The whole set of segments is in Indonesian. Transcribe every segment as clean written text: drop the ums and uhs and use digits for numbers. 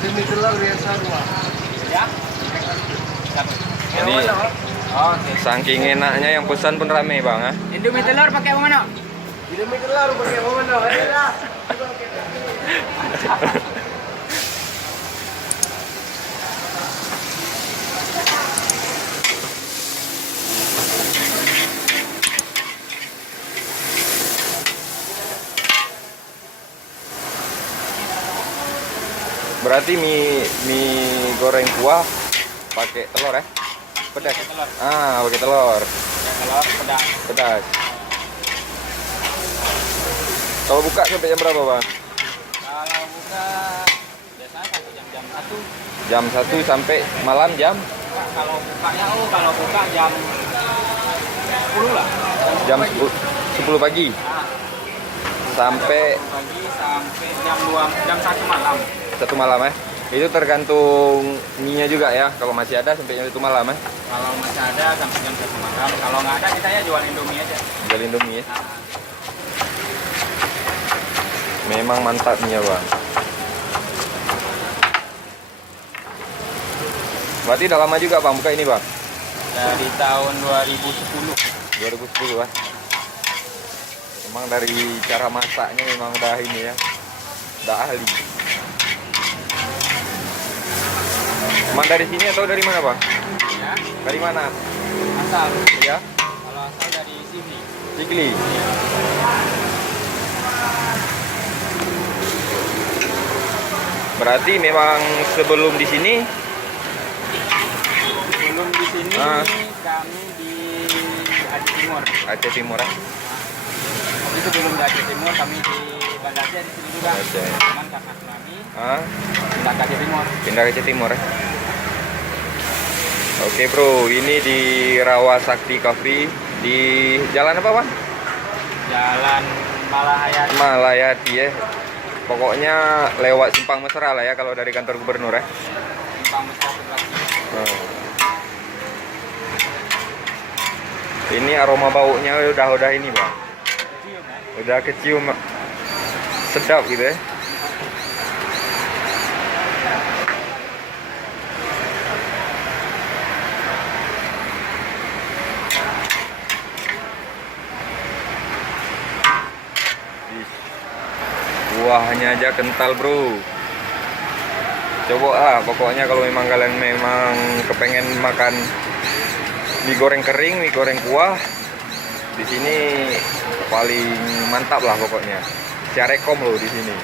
Demi telur biasa dua. Ya. Ini Oke. saking enaknya yang pesan pun rame bang ah. Indomie telur pakai apa mana? demi telur pakai apa mana? Ada lah. Berarti mie goreng kuah pakai telur ya? Pedas. Pakai telur. Ah, pakai telur. Pakai telur pedas. Pedas. Kalau buka sampai jam berapa bang? Kalau buka biasanya sampai jam-jam 1. Jam 1 sampai malam jam? Kalau bukanya kalau buka jam 10 lah. Jam 10 pagi Nah, sampai pagi sampai jam 2 jam 1 malam. 1 malam ya? Itu tergantung mie-nya juga ya. Kalau masih ada sampai jam 1 malam ya? Kalau masih ada sampai jam 1 malam. Kalau nggak ada kita ya jual Indomie aja. Jual Indomie ya? Nah, Memang mantap mie bang. Berarti udah lama juga bang buka ini bang? dari tahun 2010. 2010 ya? Memang dari cara masaknya memang udah ini ya, udah ahli. Emang dari sini atau dari mana bang? Ya, Dari mana? asal. Ya, Kalau asal dari sini. Cikli. Berarti memang sebelum di sini, Sebelum di sini Ah. kami di Aceh Timur. Aceh Timur ya? Tapi sebelum di Aceh Timur kami di Banda Aceh di sini juga. Aceh. Cuman karena tsunami Ah, pindah ke Aceh Timur. pindah ke Aceh Timur ya? Oke bro, ini di Rawa Sakti Coffee di jalan apa bang? Jalan Malahayati. Malayati ya. Pokoknya lewat Simpang Mesra lah ya kalau dari kantor gubernur ya. Simpang Mesra sebelah kiri. Oh. Ini aroma baunya udah ini bang, Kecium, ya. udah kecium, sedap gitu ya. Ih, buahnya aja kental bro. Coba lah, pokoknya kalau memang kalian memang kepengen makan mie goreng kering, mie goreng kuah, di sini paling mantap lah pokoknya. Saya rekom loh di sini.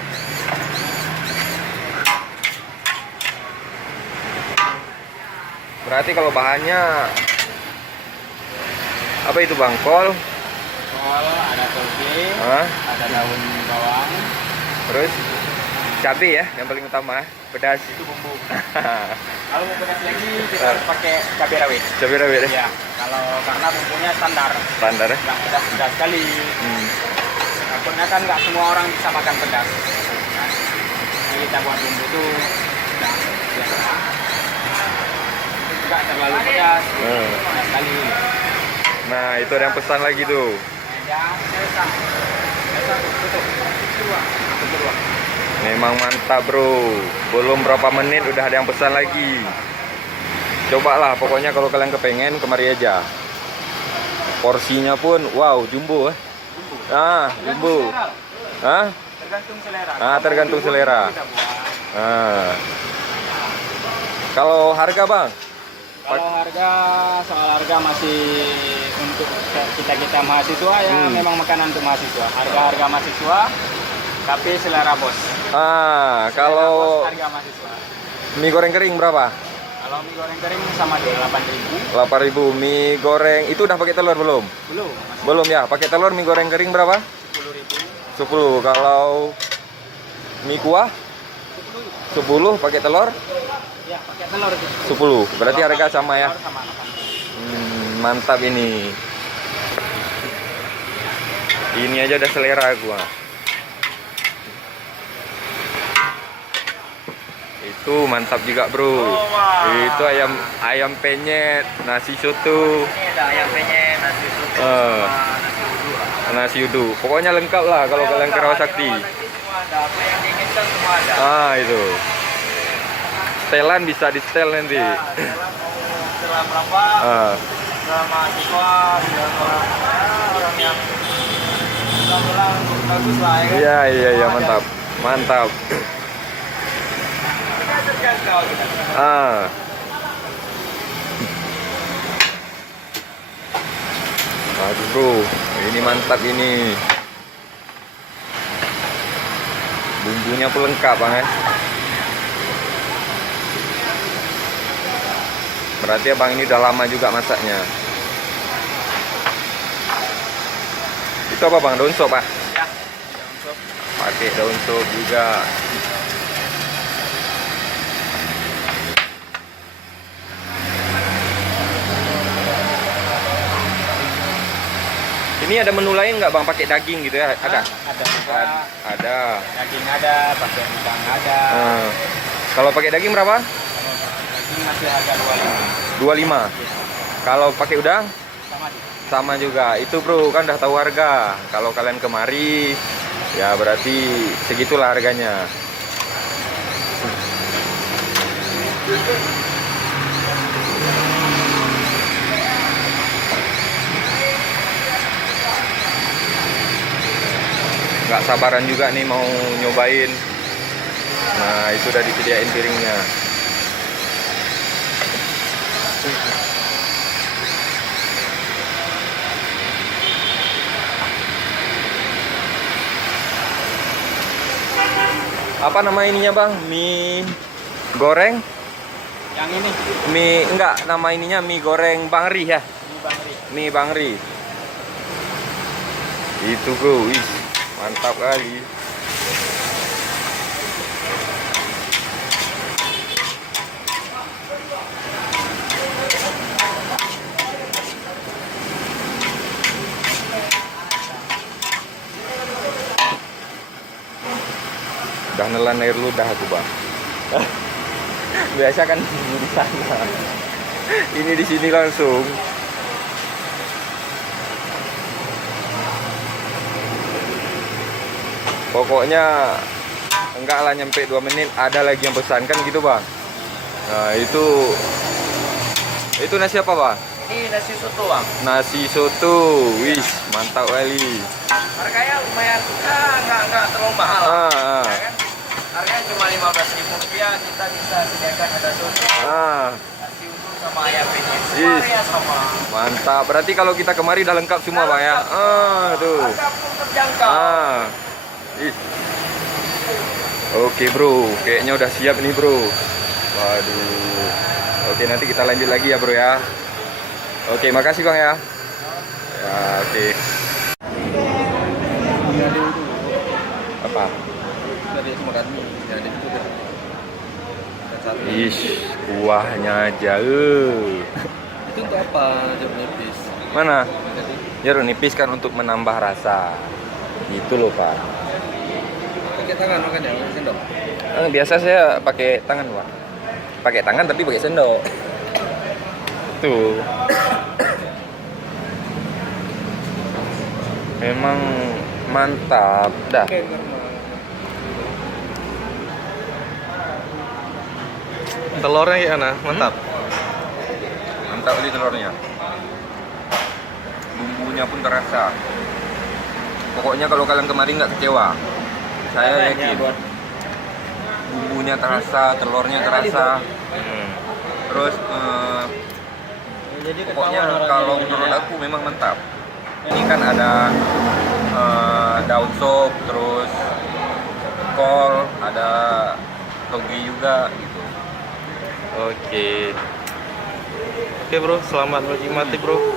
Berarti kalau bahannya apa itu bang? Kol, Kol, ada toge, Hah? ada daun bawang, terus cabai ya yang paling utama, pedas. itu bumbu. Kalau mau pedas lagi kita harus pakai cabai rawit. Cabai rawit ya? Ya, kalau karena bumbunya standar, Standar ya? yang pedas-pedas sekali. Hmm. Takutnya kan nggak semua orang bisa makan pedas. Nah, jadi kita buat bumbu itu sudah biasa. Nggak terlalu pedas, pedas sekali. Nah itu ada yang pesan lagi tuh. Ya, saya tutup. Kedua. Memang mantap bro. Belum berapa menit udah ada yang pesan lagi. Cobalah pokoknya kalau kalian kepengen kemari aja. Porsinya pun wow jumbo eh. Ah jumbo. Ah, Tergantung selera. tergantung selera. Kita buat. Ah. Kalau harga bang? Kalau harga, soal harga masih untuk kita mahasiswa ya, memang makanan untuk mahasiswa. Harga mahasiswa, tapi selera bos. Ah, Selera kalau bos, harga mahasiswa. mie goreng kering berapa? Kalau mie goreng kering sama di 8.000. 8.000. Mie goreng itu udah pakai telur belum? Belum, masih Belum ya. Pakai telur mie goreng kering berapa? 10.000. 10. Kalau mie kuah 10 pakai telur Ya, pakai telur itu. 10. Berarti harga sama ya. Telur sama 8.000. Mantap ini. Ini aja udah selera gua. Itu mantap juga, Bro. wah. Itu ayam penyet, nasi soto, Ini ada ayam penyet, nasi soto, Eh. sama nasi uduk. nasi uduk. Pokoknya lengkap lah kalau kalian ke Rawa Sakti. Semua ada, apa yang diinginkan semua ada. Ah, itu. setelan bisa di setel nanti. Ya, setelah berapa? Setelah mahasiswa, setelah orang yang bilang bagus lah ya kan? Iya, mantap. Mantap. Kita terjangkau kita. Bagus bro, ini mantap ini. Bumbunya pun lengkap bang ya. Berarti abang ini udah lama juga masaknya. Itu apa bang? Daun sop ah? Ya, daun sop. Pakai daun sop juga. Ini ada menu lain nggak bang? Pakai daging gitu ya? Ada? Ada juga. Ada. Daging ada, pakai udang ada. Kalau pakai daging berapa? Kalau daging masih harga 25. 25. Kalau pakai udang? Sama juga. Sama juga. Itu bro, kan udah tahu harga. Kalau kalian kemari, ya berarti segitulah harganya. Nggak sabaran juga nih mau nyobain. Nah, itu udah disediain piringnya. Apa nama ininya bang? Mie goreng? Yang ini Mie enggak, nama ininya mie goreng Bang Ri ya? ini Bang Ri. Mie Bang Ri. Itu bro, wih, mantap kali. Udah nelan air ludah aku bang. Biasa kan di sana. Ini di sini langsung. Pokoknya enggak lah nyampe 2 menit ada lagi yang pesankan gitu bang. Nah itu nasi apa bang? Ini nasi soto bang. Nasi soto, wih mantap kali. Harganya lumayan, nggak terlalu mahal. Ya kan? Harganya cuma Rp15.000, kita bisa sediakan ada soto, nasi uduk sama ayam penyet. Semuanya sama. Mantap. Berarti kalau kita kemari udah lengkap semua bang ya. Tuh. Harga pun terjangkau. Oke bro, kayaknya udah siap nih bro. Waduh. Oke, nanti kita lanjut lagi ya bro ya. Oke, makasih bang ya. Ya, oke. Apa? Ish, kuahnya aja. Itu untuk apa? Jeruk nipis. Mana? Jeruk nipis kan untuk menambah rasa. Gitu loh pak. Pakai tangan makan ya, pakai sendok. Biasa saya pakai tangan pak. Pakai tangan tapi pakai sendok. Tuh. Memang mantap dah. Oke, normal. Telurnya gimana? Mantap. Mantap ini telurnya. Bumbunya pun terasa. Pokoknya kalau kalian kemarin nggak kecewa. Saya yakin. Bumbunya terasa, telurnya terasa. Terus pokoknya kalau menurut aku memang mantap. Ini kan ada daun sop, terus kol, ada toge juga gitu. Oke bro, selamat menikmati bro.